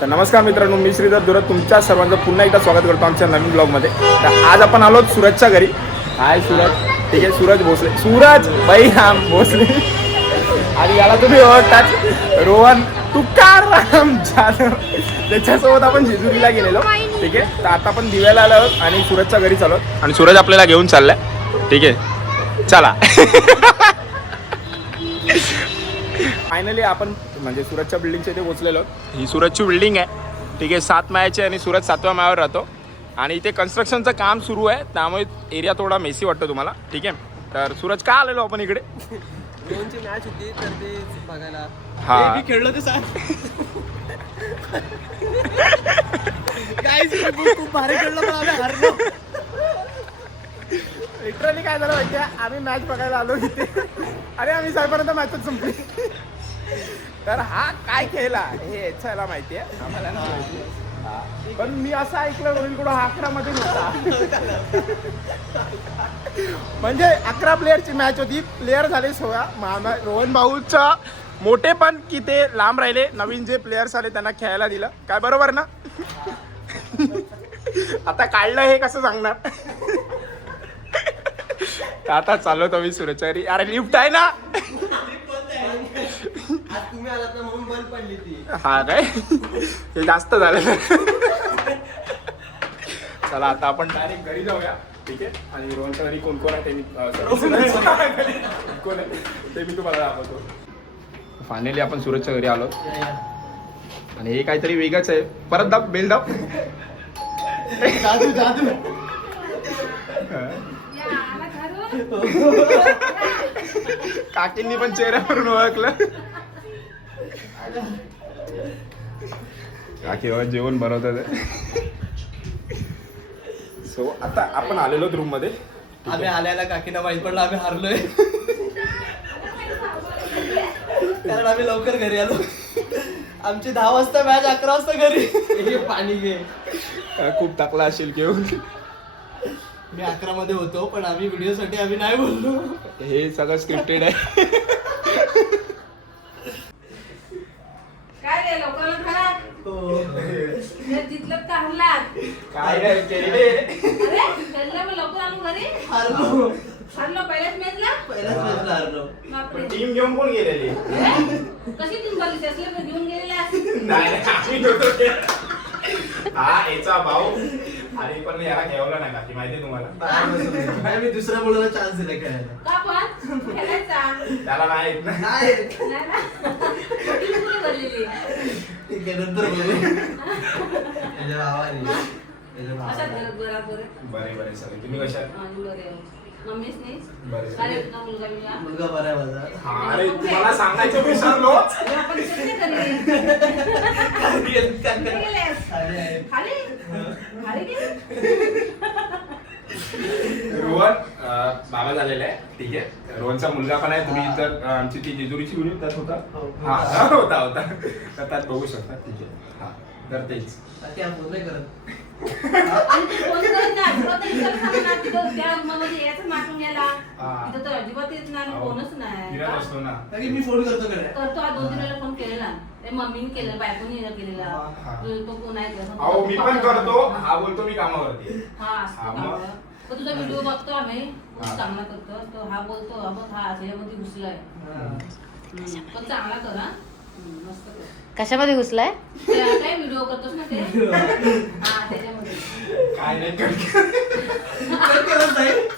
तर नमस्कार मित्रांनो मी श्रीधर दुरत तुमच्या सर्वांचं पुन्हा एकदा स्वागत करतो आमच्या नवीन ब्लॉगमध्ये तर आज आपण आलो सूरजच्या घरी. हाय सूरज. ठीक आहे सूरज भोसले. सूरज बाई राम भोसले. आणि याला तुम्ही ओळखताच रोहन तुकाराम जाधव. त्याच्यासोबत आपण जेजुरीला गेलेलो. ठीक आहे तर आता आपण दिव्याला आलो आहोत आणि सूरजच्या घरी चाललो आणि सूरज आपल्याला घेऊन चाललाय. ठीक आहे चला. फायनली आपण म्हणजे सुरतच्या बिल्डिंगच्या इथे पोहोचलेलो आहोत. ही सुरतची बिल्डिंग आहे. ठीक आहे सात मायाची आणि सुरत सातव्या मायावर राहतो. आणि इथे कन्स्ट्रक्शनचं काम सुरू आहे. त्यामुळे एरिया थोडा मेसी वाटतो तुम्हाला. ठीक आहे? तर सूरज का आलेलो आपण इकडे? दोनची मॅच होती तर ते बघायला. हा. मी खेळलो ते खूप भारी खेळलो पण आम्ही हारलो. लिटरली काय झालं माहिती आहे आम्ही मॅच बघायला आलो तिथे. अरे आम्ही साहेबांपर्यंत मॅचच संपली. तर हा काय खेळला? हे याच्याला माहिती आहे आम्हाला माहिती. पण मी असं ऐकलं रोहिलकडून हा अकरा मध्ये नव्हता. म्हणजे अकरा प्लेअरची मॅच होती. प्लेअर झाले सोळा. महामा रोहन भाऊचा मोठे पण की ते लांब राहिले. नवीन जे प्लेयर्स आले त्यांना खेळायला दिलं. काय बरोबर ना? आता काढलं हे कसं सांगणार? आता चाललो तो मी सुरचारी. अरे लिफ्ट आहे ना. आज तुम्ही आलात ना म्हणून बंद पडली ती. हा काय? हे जास्त झालं. चला आता आपण डायरेक्ट घरी जाऊया. ठीक आहे? आणि रोहनच्या घरी कोण कोण आहे ते मी कोण आहे? ते मी तुम्हाला दाखवतो. फायनली आपण सुरतच्या घरी आलो. आणि हे काहीतरी वेगळंच आहे. परत दाब बेल दाब. जादू जादू. काकींनी पण चेहऱ्यावरून ओळखलं. काकी बाबा जेवण बनवतात. सो आता आपण आलेलो रूममध्ये. आम्ही आल्याला काकीना माहीत पडलं आम्ही हारलोय. कारण आम्ही लवकर घरी आलो. आमची दहा वाजता मॅच अकरा वाजता घरी. हे पाणी घे. खूप टाकला असेल घेऊन. मी अकरा मध्ये होतो पण आम्ही व्हिडिओ साठी आम्ही नाही बोललो. हे सगळं स्क्रिप्टेड आहे. काय रे लोकांना हो. जितलं काय काय केलेले अरे खेळलं मग लवकर आणू घरी. हारलो. हरलो पहिल्याच मॅचला पहिल्याच मॅचला हारलो. बापरे. टीम घेऊन कोण गेलेली? कशी टीम भरली त्यासले पण घेऊन गेलेला? नाही नाही, आम्ही होतो ते. हा याचा भाऊ. पण याला ठेवला नाही काकी माहिती तुम्हाला. नाही, मी दुसऱ्या मुलाला चान्स दिला खेळायला. का पण खेळायचा. त्याला नाही येत ना. नाही नाही ना. टीम कुठे भरलेली ठीक आहे नंतर बोलू त्याच्या भावाने. त्याच्या अशात भावाने. घरात घरात बरं बरे सगळे तुम्ही कशा आहात? आणि बरे मुलगा बरा आहे माझा अरे तुम्हाला सांगायचं विसरलो? खाली आहे. खाली रोहन अं, बाबा झालेला आहे. ठीक आहे. रोहनचा मुलगा पण आहे. तुम्ही तर अं, आमची ती जेजुरीची व्हिडिओ त्यात होता? हो. हा. हा, होता होता. तर त्यात बघू शकता. ठीक आहे. हा. तर तेच बाकी हा फोन नाही करत. आणि तू फोन करत नाही अजिबात नाही करत सांग ना, तिथं त्या रूममध्ये यायचं नाटून गेला हा. तिथं तर अजिबात येत नाही आणि फोनच नाही. फिरत असतो ना. बाकी मी फोन करतो कडे करतो हा दोन तीन वेळेला फोन केलेला. ते मम्मीने केलेला बायकोनी केलेला. हा. तो तो कोण आहे? अहो मी पण करतो. हा बोलतो मी कामावरती. आहे. हा असतो हा, मग? कामाला. तर तुझा व्हिडिओ बघतो आम्ही. हा. खूप चांगला करतो. तो हा बोलतो हा बघ हा ह्याच्यामध्ये घुसलाय. हम्म. पण चांगला कर हा. कशामध्ये घुसलाय? व्हिडिओ करतोस ना ते? हा त्याच्यामध्ये. काय नाही केलं? कर. हे-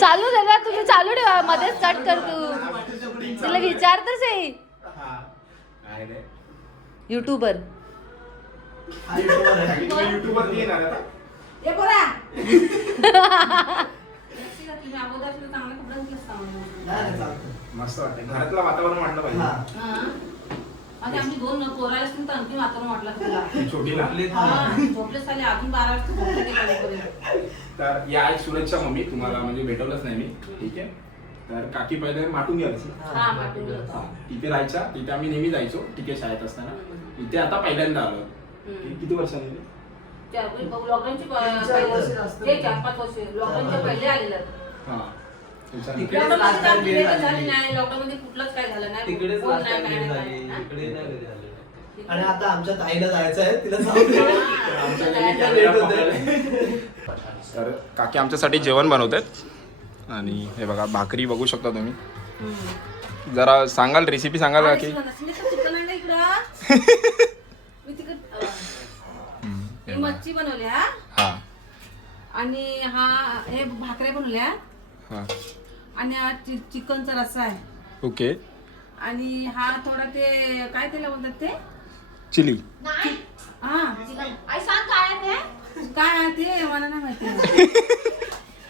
चालू दे ना तुम्ही चालू ठेवा. मध्येच कट कर तू. तिला विचार तर से हा. काय नाही. युट्यूबर युट्यूबवरती येणार आता. ए, पोरा. अगोदर चांगलं कपडे. मस्त वाटतं घरातलं वातावरण वाटलं पाहिजे. हा. आणि आमची दोन पोरा असतील तर आणखी वातावरण वाटलं असतं. तुला. ती छोटी ना. झोपले साले अजून बारा वाजता झोपले ते कॉलेजपर्यंत. तर या आहे सुरतच्या मम्मी. तुम्हाला म्हणजे भेटवलंच नाही मी. ठीक आहे? तर काकी पहिले माटून घ्यायची हा, माटून. हा, तिथे राहायच्या. तिथे आम्ही नेहमी जायचो. ठीक आहे शाळेत असताना. इथे आता पहिल्यांदा आलो हम्म. किती वर्षांनी? लॉकडाऊनचे प- तीन चार वर्ष जास्त ते चार पाच वर्ष लॉकडाऊनच्या पहिले आलेलं हा लॉकडाऊन मध्ये आमची भेटच झाली नाही लॉकडाऊन मध्ये कुठलंच काय झालं नाही तिकडेच फोन last नाही time काय भेट नाही झाली काय. इकडे नाही भेट झाली. आणि आता आमच्या ताईला जायचं आहे तिला. आमच्या. तर काकी आमच्यासाठी जेवण बनवतात आणि हे बघा भाकरी बघू शकता तुम्ही. जरा सांगाल रेसिपी सांगाल काकी चिकन आणलं इकडं. मी तिकड. मच्छी बनवली हा. हा आणि हा हे भाकऱ्या बनवल्या. हा. आणि हा चि- चिकनचा रस्सा आहे. ओके. आणि हा थोडा ते काय त्याला बोलतात ते? चिली. हा. आई सांग काय आहे ते? काय आहे ते? मला नाही माहिती.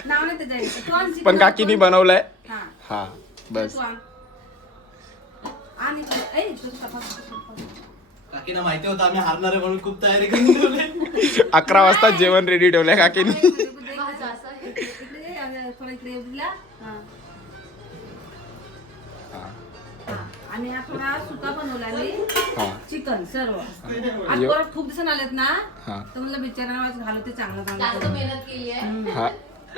नाव नाही त्याच्या पण काकीनी बनवलंय. हा. हा बस. तू आण. आणि तू- ए, तू तपास, तू तपास. काकीना माहिती होतं आम्ही हारणार आहे म्हणून खूप तयारी करून ठेवली. अकरा वाजता जेवण रेडी ठेवलंय काकीनी. आणि हा. थोडा सुका बनवला मी. चिकन सर्व. आज. परत खूप दिवसांनी आलेत ना? हा. तर म्हणलं बिचारा आज घालू ते चांगलं जास्त चांगलं मेहनत केली आहे हा.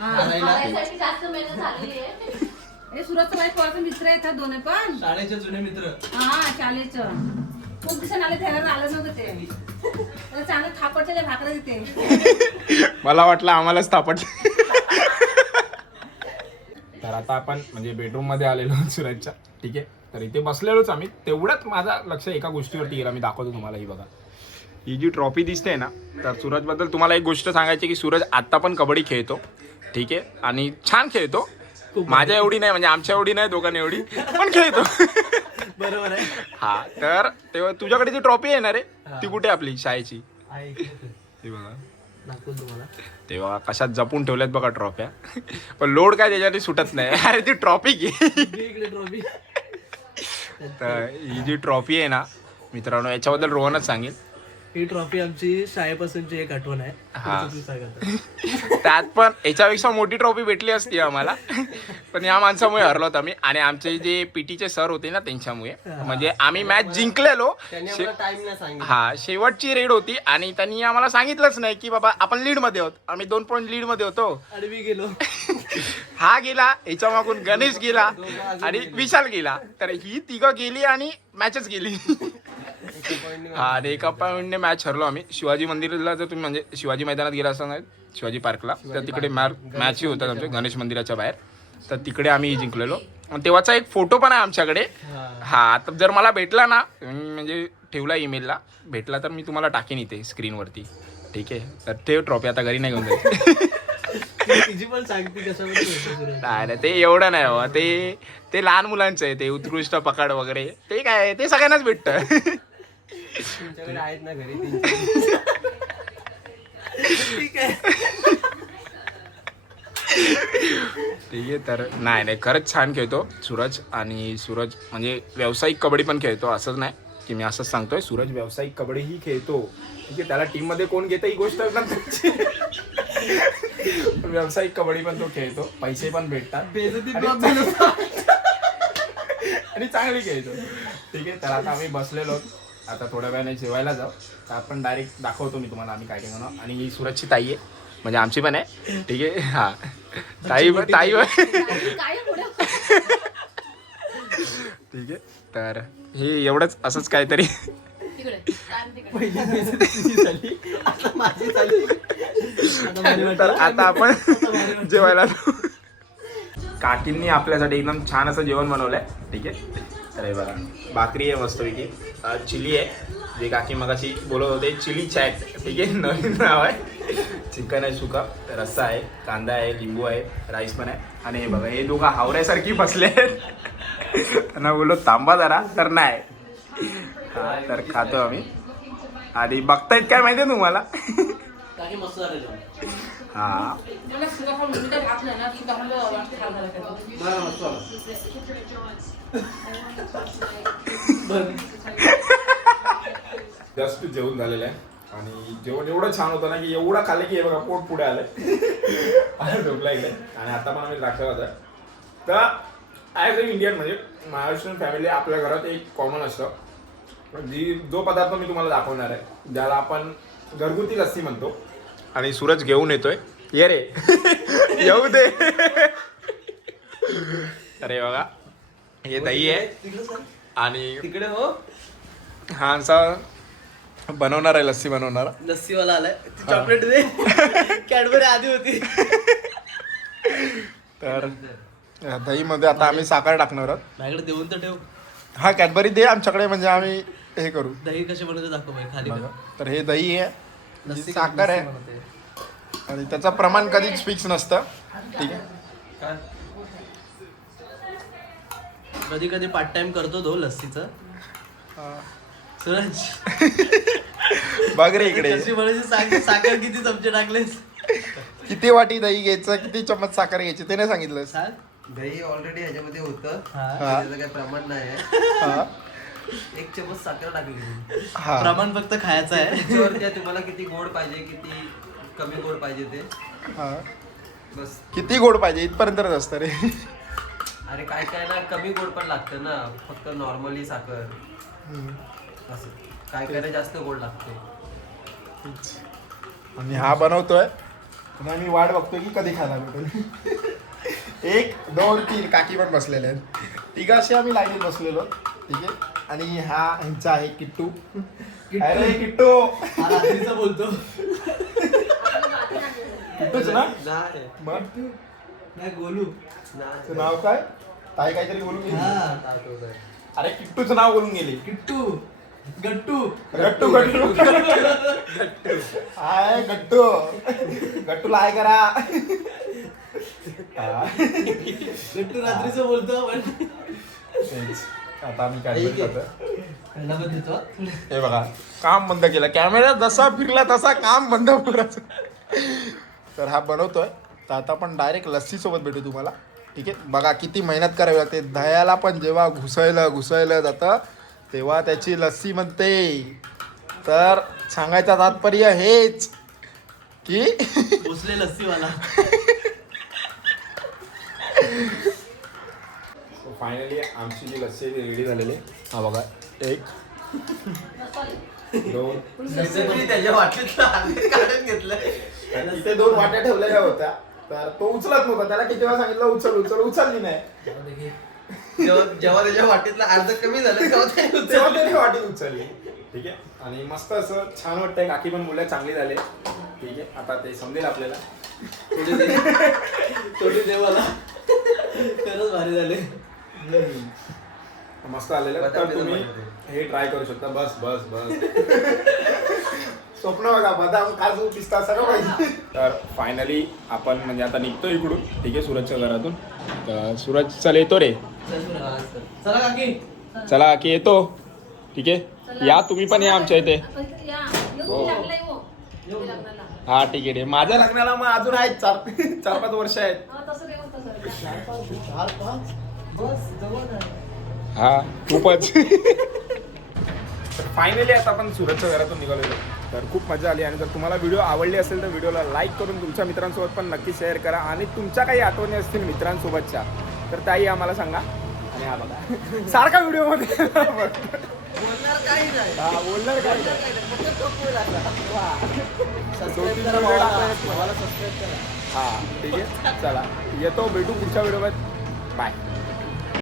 हा. जास्त मेहनत झालेली आहे. ए सुरतचा बाई पोराचा मित्र आहेत हा दोन्ही पण. शाळेचे जुने मित्र. हा शाळेचं. खूप दिवसांनी आले त्याला आलं नव्हतं ते. त्याला चांगलं थापटलेले भाकरं देते. मला वाटलं आम्हालाच स्थापट तर आता आपण म्हणजे बेडरूममध्ये आलेलो आहोत सुरतच्या ठीक आहे? तर इथे बसलेलोच आम्ही. तेवढंच माझा लक्ष एका गोष्टीवरती गेला. मी दाखवतो तुम्हाला ही बघा. ही जी ट्रॉफी दिसते ना तर सूरजबद्दल तुम्हाला एक गोष्ट सांगायची की सूरज आत्ता पण कबड्डी खेळतो. ठीक आहे? आणि छान खेळतो. माझ्या एवढी नाही म्हणजे आमच्या एवढी नाही दोघांनी एवढी पण खेळतो. बरोबर आहे. हा तर तेव्हा तुझ्याकडे जी ट्रॉफी आहे ना रे ती कुठे आपली शाळेची? आहे बघा. दाखवून तुम्हाला. तेव्हा कशात जपून ठेवल्यात बघा ट्रॉफ्या. पण लोड काय त्याच्याने सुटत नाही. अरे ती ट्रॉफी घे इकडे ट्रॉफी. तर ही जी ट्रॉफी आहे ना मित्रांनो याच्याबद्दल रोहनच सांगेल. ही ट्रॉफी आमची शाळेपासूनची एक आठवण आहे. हा. सांग आता. त्यात पण याच्यापेक्षा मोठी ट्रॉफी भेटली असती आम्हाला. पण या माणसामुळे हरलो होतो आम्ही. आणि आमचे जे पीटीचे सर होते ना त्यांच्यामुळे. म्हणजे आम्ही मॅच जिंकलेलो. शे- टाइम नाही सांगितलं. हा शेवटची रेड होती. आणि त्यांनी आम्हाला सांगितलंच नाही की बाबा आपण लीडमध्ये आहोत. आम्ही दोन पॉईंट लीडमध्ये होतो. आणि मी गेलो. हा गेला. याच्या मागून गणेश गेला. आणि विशाल गेला. तर ही तिघं गेली आणि मॅचच गेली. हा एका पॉईंटने मॅच हरलो आम्ही. शिवाजी मंदिरला जर तुम्ही म्हणजे शिवाजी मैदानात गेला असता ना शिवाजी पार्कला तर तिकडे मॅचही होतात आमच्या गणेश मंदिराच्या बाहेर. तर तिकडे आम्ही जिंकलेलो. आणि तेव्हाचा एक फोटो पण आहे आमच्याकडे. हा. आता जर मला भेटला ना म्हणजे ठेवला ईमेलला भेटला तर मी तुम्हाला टाकेन इथे स्क्रीनवरती ठीक आहे? तर ठेव ट्रॉफी आता घरी नाही घेऊन जायची. नाही ते एवढं नाही बाबा. ते ते लहान मुलांचं आहे ते उत्कृष्ट पकड वगैरे. ते काय ते सगळ्यांनाच भेटतं. तुमच्याकडे आहेत ना घरी तीन ठीक आहे. ठीक आहे तर नाही नाही खरंच छान खेळतो सूरज आणि सूरज म्हणजे व्यावसायिक कबड्डी पण खेळतो असंच नाही की मी असंच सांगतोय सूरज व्यावसायिक कबड्डीही खेळतो. ठीक आहे त्याला टीममध्ये कोण घेतं ही गोष्ट व्यावसायिक कबड्डी पण तो खेळतो पैसे पण भेटतात. आणि चांगली खेळतो. ठीक आहे तर आता आम्ही बसलेलो. आता थोड्या वेळाने जेवायला जाऊ. तर आपण डायरेक्ट दाखवतो मी तुम्हाला आम्ही काय काय म्हणू आणि ही सुरतची ताई आहे. म्हणजे आमची पण आहे. ठीक आहे? हा. ताई पण ताई पण ठीक आहे. तर हे एवढंच असंच काहीतरी. तर आता आपण. जेवायला जाऊ. काकींनी आपल्यासाठी एकदम छान असं जेवण बनवलंय. ठीक आहे? तर हे बघा भाकरी आहे मस्तपैकी चिली आहे. जे काकी मगाशी बोलत होते चिली चॅट. ठीक आहे नवीन नाव आहे. चिकन आहे सुका. रस्सा आहे कांदा आहे लिंबू आहे राईस पण आहे. आणि हे बघा हे दोघं हावऱ्यासारखी बसले आहेत. त्यांना बोललो थांबा जरा तर नाही. हा, तर खातो आम्ही. आणि बघतायत काय माहिती आहे तुम्हाला झालं जेवण. हा झालेलं आहे. आणि जेवण एवढं छान होतं ना की एवढं खाल्लं की हे बघा पोट पुढे आलं आणि झोपला इकडे. आणि आता पण आम्ही द्राक्ष खात आहे तर ॲज अ इंडियन म्हणजे महाराष्ट्रीयन फॅमिली आपल्या घरात एक कॉमन असतं. जी जो पदार्थ मी तुम्हाला दाखवणार आहे ज्याला आपण घरगुती लस्सी म्हणतो आणि सूरज घेऊन येतोय. ये रे. येऊ दे. हे बघा. हे दही आहे. आणि तिकडे हो. हा असा बनवणार आहे लस्सी बनवणार. लस्सीवाला आलाय. चॉकलेट दे. कॅडबरी आधी होती. तर दही मध्ये आता आम्ही साखर टाकणार आहोत. माझ्याकडे देऊन तर ठेव. हा कॅडबरी दे आमच्याकडे म्हणजे आम्ही हे करू. दही कशी बनवते दाखव खाली. तर हे दही आहे. ही लस्सी साखर आहे. आणि त्याचं प्रमाण कधीच फिक्स नसतं. ठीक आहे. काय? कधी कधी पार्ट टाइम करतो तो लस्सीचं. सूरज बघ रे इकडे. कशी बनायची सांग साखर किती चमचे टाकलेस? किती वाटी दही घ्यायचं किती चम्मच साखर घ्यायची ते नाही सांगितलं सांग दही ऑलरेडी ह्याच्यामध्ये होतं. हा. त्याचं काही प्रमाण नाही आहे. हा. एक चमच साखर टाकली. हा. प्रमाण फक्त खायचं आहे. त्याच्यावरती आहे तुम्हाला किती गोड पाहिजे किती कमी गोड पाहिजे ते. हा. बस. किती गोड पाहिजे इथपर्यंतच असतं रे. अरे काय काय ना कमी गोड पण लागतं ना. फक्त नॉर्मली साखर. असं. काय काय ना जास्त गोड लागते. आणि हा बनवतोय. आणि आम्ही वाट बघतोय की कधी खायला भेटेल एक दोन तीन. काकी पण बसलेले आहेत. तिघ असे आम्ही लाईनीत बसलेलो. ठीक आहे? आणि हा ह्यांचा आहे किट्टू. अरे किट्टू. रात्रीचा बोलतो. किट्टूच ना नाही मग? नाही गोलू. तुझं नाव काय? ताई काहीतरी बोलून गेली. हा अरे किट्टूचं नाव बोलून गेली. किट्टू. गट्टू. गट्टू गट्टू. हाय गट्टू. गट्टूला हाय करा. हा. गट्टू रात्रीचं बोलतो पण तेच. आता आम्ही हे. बघा काम बंद केलं. कॅमेरा जसा फिरला तसा काम बंद करायचं तर हा बनवतोय. तर आता आपण डायरेक्ट लस्सी सोबत भेटू तुम्हाला. ठीक आहे? बघा किती मेहनत करावी लागते. दह्याला पण जेव्हा घुसायला घुसायला जातं तेव्हा त्याची लस्सी म्हणते तर सांगायचं तात्पर्य हेच की भोसले लस्सीवाला. फायनली आमची जी लस्सी रेडी झालेली. हा बघा एक. दोन. मी त्याच्या वाटेतलं काढून आणि इथे दोन वाट्या ठेवलेल्या होत्या. तर तो उचलत नव्हता. त्याला किती वेळा सांगितलं उचल उचल उचलली नाही. जेव्हा जेव्हा त्याच्या वाटेतलं अर्ध कमी झालं तेव्हा त्याने तेव्हा उचललं. त्याने वाटी उचलली. ठीक आहे? आणि मस्त असं छान वाटतंय. काकी पण मुलं चांगली झाले. ठीक आहे? आता ते समजेल आपल्याला. थोडी दे थोडी दे मला खरंच भारी झाले. मस्त आलेलं. तर तुम्ही हे ट्राय करू शकता. बस बस बस. स्वप्न बघा बदाम काजू पिस्ता सगळं पाहिजे तर फायनली आपण म्हणजे आता निघतो इकडून. ठीक आहे सूरजच्या घरातून. तर सूरज चल येतो रे. चला काकी. चला की येतो. ठीक आहे? या तुम्ही पण या आमच्या इथे. हो. हो लग्नाला हा ठीक आहे ठीक आहे. माझ्या लग्नाला मग अजून आहेत चार चार पाच वर्ष आहेत. हा, हा खूपच. फायनली आता आपण सुरतच्या घरातून निघालेलो तर खूप मजा आली आणि जर तुम्हाला व्हिडिओ आवडली असेल तर व्हिडिओला लाईक करून तुमच्या मित्रांसोबत पण नक्की शेअर करा आणि तुमच्या काही आठवणी असतील मित्रांसोबतच्या तर त्याही आम्हाला सांगा. आणि हा बघा. सारखा व्हिडिओमध्ये हा बोलणार काय करा हा ठीक आहे. चला. येतो भेटू पुढच्या व्हिडिओमध्ये. बाय